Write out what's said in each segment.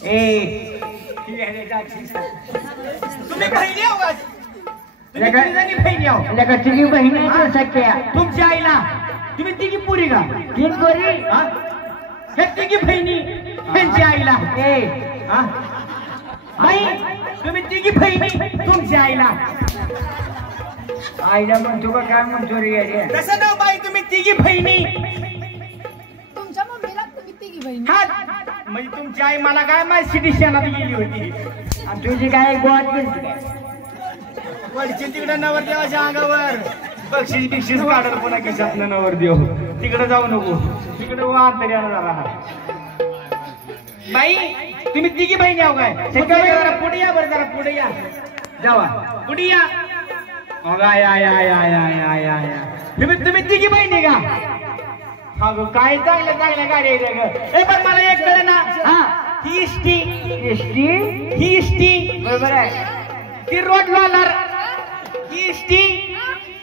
तुम्ही बहिणी आहो का? तुम्ही बहिणी आहो तिघी बहिणी सख्या तुमच्या आईला तुम्ही तिघी पुरी का? 3 पोरी हे तिघी बहिणी त्यांच्या आईला बाई तुम्ही तिघी बहिणी तुमच्या आईला म्हणतो का काय म्हणतो रे तसं ना बाई तुम्ही तिघी बहिणी तुमच्या मम्मीला तुम्ही तिघी बहिणी म्हणजे तुमची आई मला काय माहिती सिटी शहरात गेली होती आणि तुझी काय गोवात गेली वरची तिकडे नवरदेवाच्या अंगावर बक्षीस बिक्षीस काढल पुन्हा खिशात नवरदेव तिकडे जाऊ नको तिकडे वाद तरी बाई तुम्ही तिघी बहिणी आहो काय? जरा पुढे या बरं जरा पुढे या जावा पुढे या तुम्ही तिघी बहिणी का? हा गो काय चांगल्या चांगल्या गाड्या आहेत ग. पण मला एक कळलं ना ही इष्टी बरोबर आहे ती रोड लॉलर ही इष्टी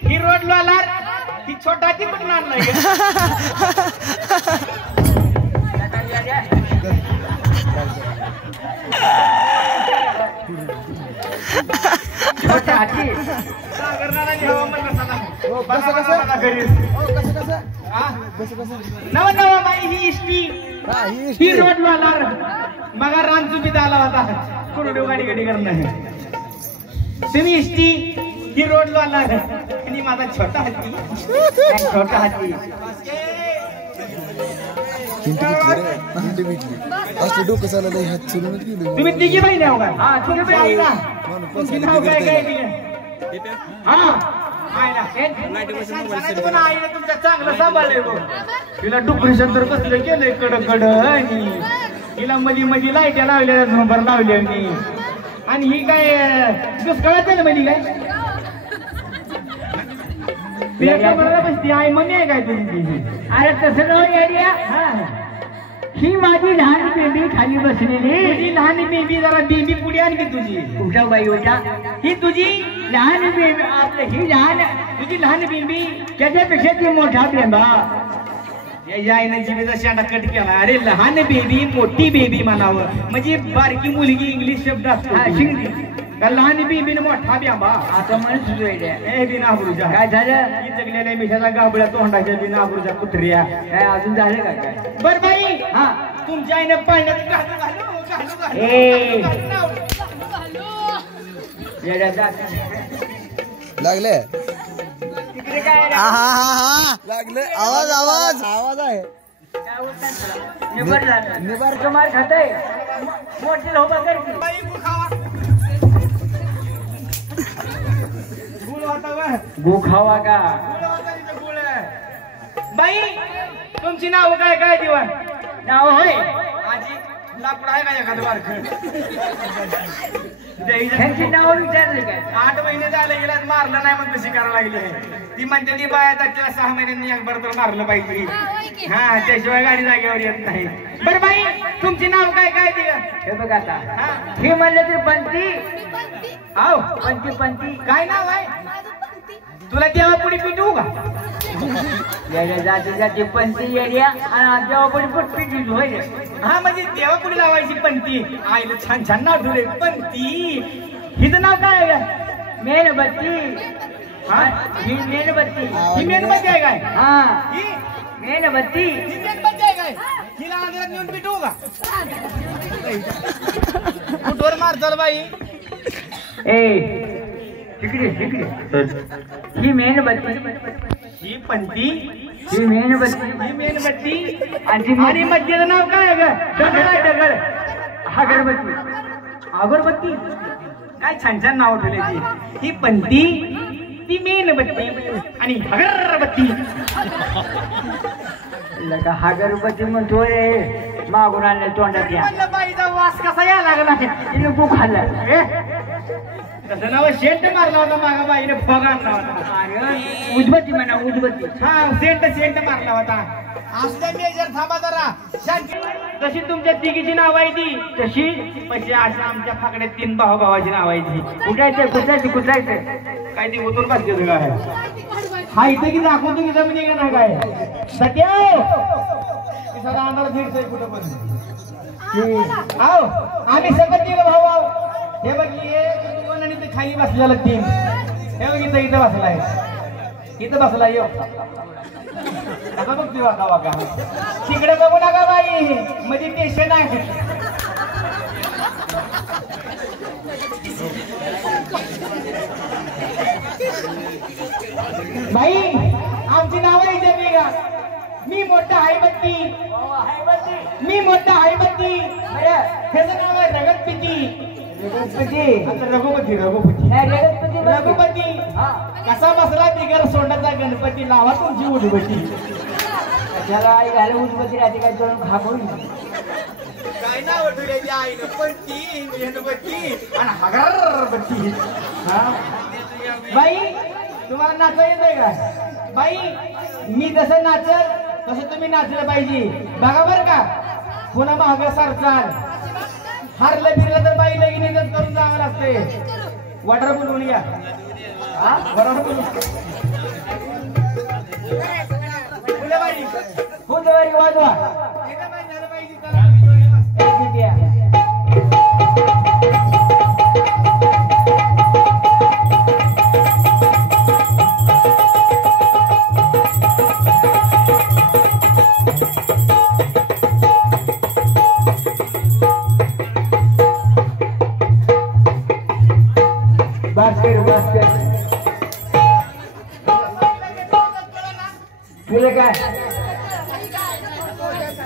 ही रोड लॉलर ही छोटा ती कुठून आणलाय छोटा हाती नवा नवा बाई ही इष्टी ही रोड लॉलर मग रानचुबीत आला होता कुरडू गाडी गाडी करणं तुम्ही इष्टी ही रोड लॉलर आणि माझा छोटा हाती छोटा हाती डोकं चाललं हात सोडूनच गेलो तुम्ही तिघी बहिणी आहो का? तुमची आईला तुमची नाव काय काय आईला तुमच्या चांगलं सांभाळलंय बघ तिला डुप्रेशन तर कसलं केलंय कड आणि तिला मधी मधी लाईट्या लावल्या झोंबर लावल्या आणि ही काय दुष्काळात आहे मधी काय बसती आई मम्मी आहे काय तुझी? अरे तसं एरिया ही माझी लहान बेबी खाली बसलेली तुझी लहान बेबी जरा बेबी पुढे आणखी तुझी उठा बाई उठा ही तुझी लहान बेबी आपलं ही लहान तुझी लहान बेबी त्याच्यापेक्षा ती मोठा बेबा याच्या आईनं जीवेचा शांडा कट केला. अरे लहान बेबी मोठी बेबी म्हणावं म्हणजे बारकी मुलगी इंग्लिश शब्द असतो का लहान बेबी मोठा बेबा आता म्हणून हे बिनाबरूच्या काय झालं ही जगलेल्या मिशाच्या गाबड्या तोंडाच्या बिनाबरूच्या कुत्र्या काय अजून झालं का काय बर बाई तुमच्या आईने पाण्यात लागले तिकडे काय लागले आवाज आवाज आवाज आहे निबर झालं निबारचं मार खातय मोठी लोबा करते गु खावा का बाई तुमची नाव काय काय दिवाण नाव होय माझी लाकूड आहे का एखादं बारखं त्यांची नाव विचारली काय 8 महिने झाले गेला मारलं नाही म्हणून तशी करायला लागली आहे ती म्हणते ती बाया त्याला 6 महिन्यांनी एक बरोबर मारलं पाहिजे त्याशिवाय गाडी जागेवर येत नाही. बरं बाई तुमची नाव काय काय दिलं हे बघ आता हे म्हणलं तर पंती आव पंती काय नाव आहे तुला देवापुढे पिटवू का जाती पंती एरिया आणि देवापुढे पिटू होय म्हणजे देवापुढे लावायची पंती आईला छान छान नाव ठेवले पंती हिचं नाव काय आहे मेणबत्ती ही मेणबत्ती आहे काय ही मेणबत्ती ही मेणबत्ती आहे काय हिला अंधारात नेऊन पिटवू का कुठवर मारचाल बाई तिकडे ही मेणबत्ती ही पंती ही मेणबत्ती आणि मध्येचं नाव काय दगड अगरबत्ती काय छान छान नाव ठेवले ती ही पंती ती मेणबत्ती आणि अगरबत्ती अगरबत्ती म्हणतोय मागून आणलं तोंडात या बाईचा वास कसा यायला लागला तिने खूप खाल्लं तसं नाव शेंट मारला होता मागा बाईने फग आणला होता उदबत्ती म्हणा उदबत्ती सेंट मारला होता असल्या मेजर थांबा जरा तशी तुमच्या तिघीची नाव आहे ती तशी म्हणजे अशा आमच्या फाकड्यात 3 भावाची नाव आहे ती कुठायचं काय ती उतरून पाहिजे तुला हा इथे की दाखवतो की जमिनी का नाही काय सत्या अंधार फिरतोय कुठं पण आओ आम्ही सगळं केलं भाऊ आहो. हे बघ ये दोन आणि ते खाली बसलेला तीन. हे बघ इथं बसलाय. इथं बसलाय यो. आता बघ ती वाका वाका. तिकडे बघू नका बाई मध्ये टेन्शन आहे. बाई आमची नावं विचारली का? मी मोठा हायबत्ती. मी मोठा हायबत्ती. ह्याचं नाव आहे रगतपती. रघुपती रघुपती रघुपती. कसा बसला बिगर सोंडाचा गणपती. लावा तुमची उदबत्ती. त्याला आई घाल उदबत्ती राहते काय जण खाकून काय नाव ठेवली आईनं पत्ती मेणबत्ती आणि हगरबत्ती. बाई तुम्हाला नाचता येतंय का? बाई मी जसं नाचल तसं तुम्ही नाचलं पाहिजे. बघा बर का पुन्हा महाग सरचाल हारलं फिरलं तर बाई लगीनच करून जावं लागते. वॉटर बोलवून या. बरोबर फुलवारी वाजवा.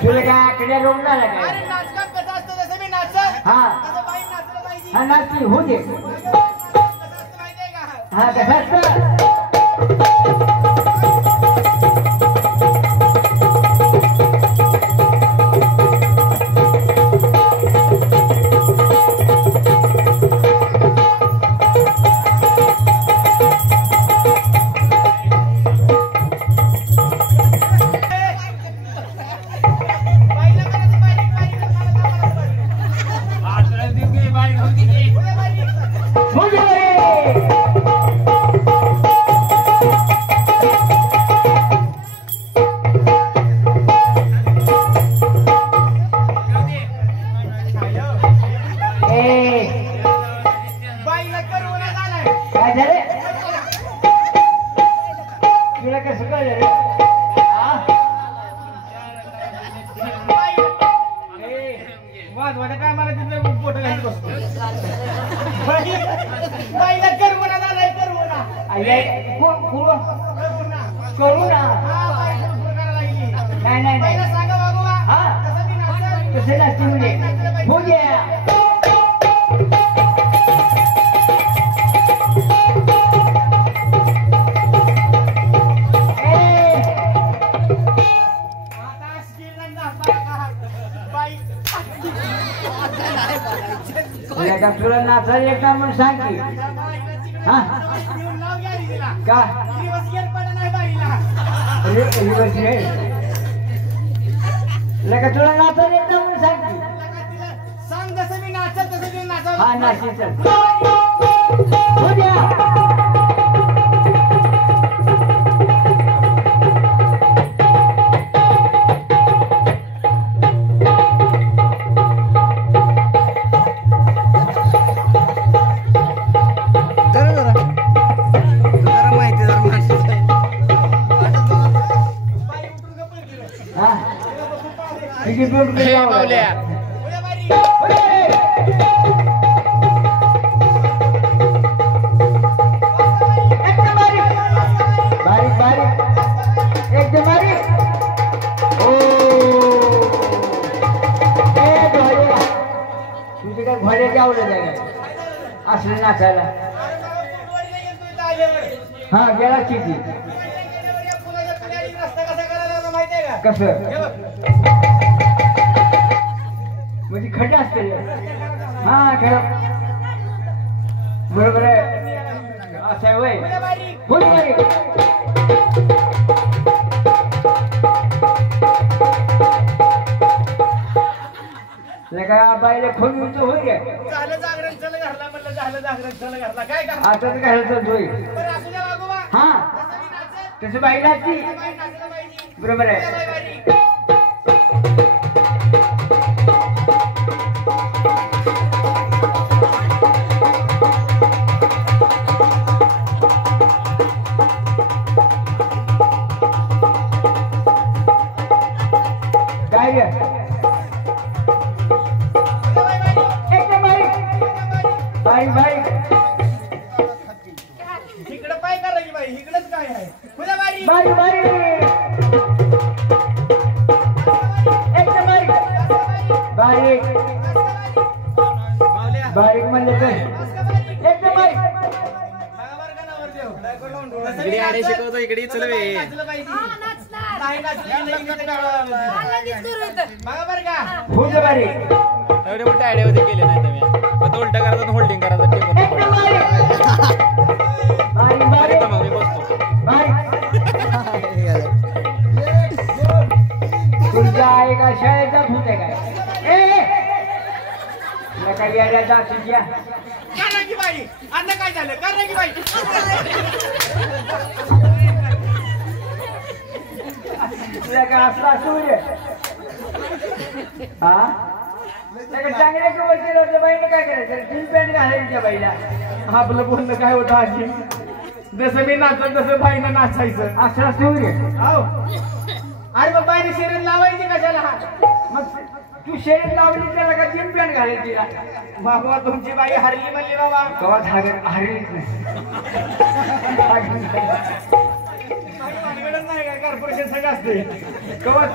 तुला काय कडे रोड ना लागाय. हा हा नाचली होऊ दे. हा कसं करू ना. नाही हा तसे नाचते म्हणजे हो गया. तुला नाचायला एक म्हणून सांग की. हा का लगा तुला नाचायला येत म्हणून सांग की. सांग जसं मी नाचल तसं मी नाचल. हा नाची चल. असं नाचायला हा गेला किती कसं म्हणजे खड्डे असते. हा खेळ बरोबर आहे. असं आहे वय का बाईला खून उंच होईल झालं जागरण चल घरला म्हणलं. झालं जागरण चल घरला काय का आता घराचं होईल. हा तसं बाई नाचती बरोबर आहे. बारीक बारीक इकडं पाय करा की बाई इकडंच काय आहे पुन्हा बारी बारीक बारीक एकदम बारीक बारीक बारीक म्हणजे काय एकदम बारीक इकडे आडे शिकवतो इकडे चल बे नाचणार लगेच सुरू होतं. बघा बरं का फुल बारीक एवढे मोठे आयडिया होते केले नाही तुम्ही फक्त उलट करायचं होल्डिंग करायचं टेबल एकदम बारीक बारीक मग मी बसतो बारीक तुझ्या आहे का शाळेचा भूत आहे काय काही यायला तुझ्या करा की बाई आता काय झालं करा की बाई तुला काय असला सूर्य हा चांगल्या वरती होतं बाईने काय करायचं जीन पॅन्ट घालायची त्या बाईला आपलं बोलणं काय होतं आजी जसं मी नाचत तसं बाईनं नाचायचं असला सूर्य हो अरे मग बाईने शरीर लावायची कशाला मग तू शरीर लावली त्याला का जीन पॅन्ट घालायची तिला बाबा तुमची बाई हरली म्हणली बाबा कवाच हरलीच नाही भानगडच नाही का कॉर्पोरेशन सगळं असते कवाच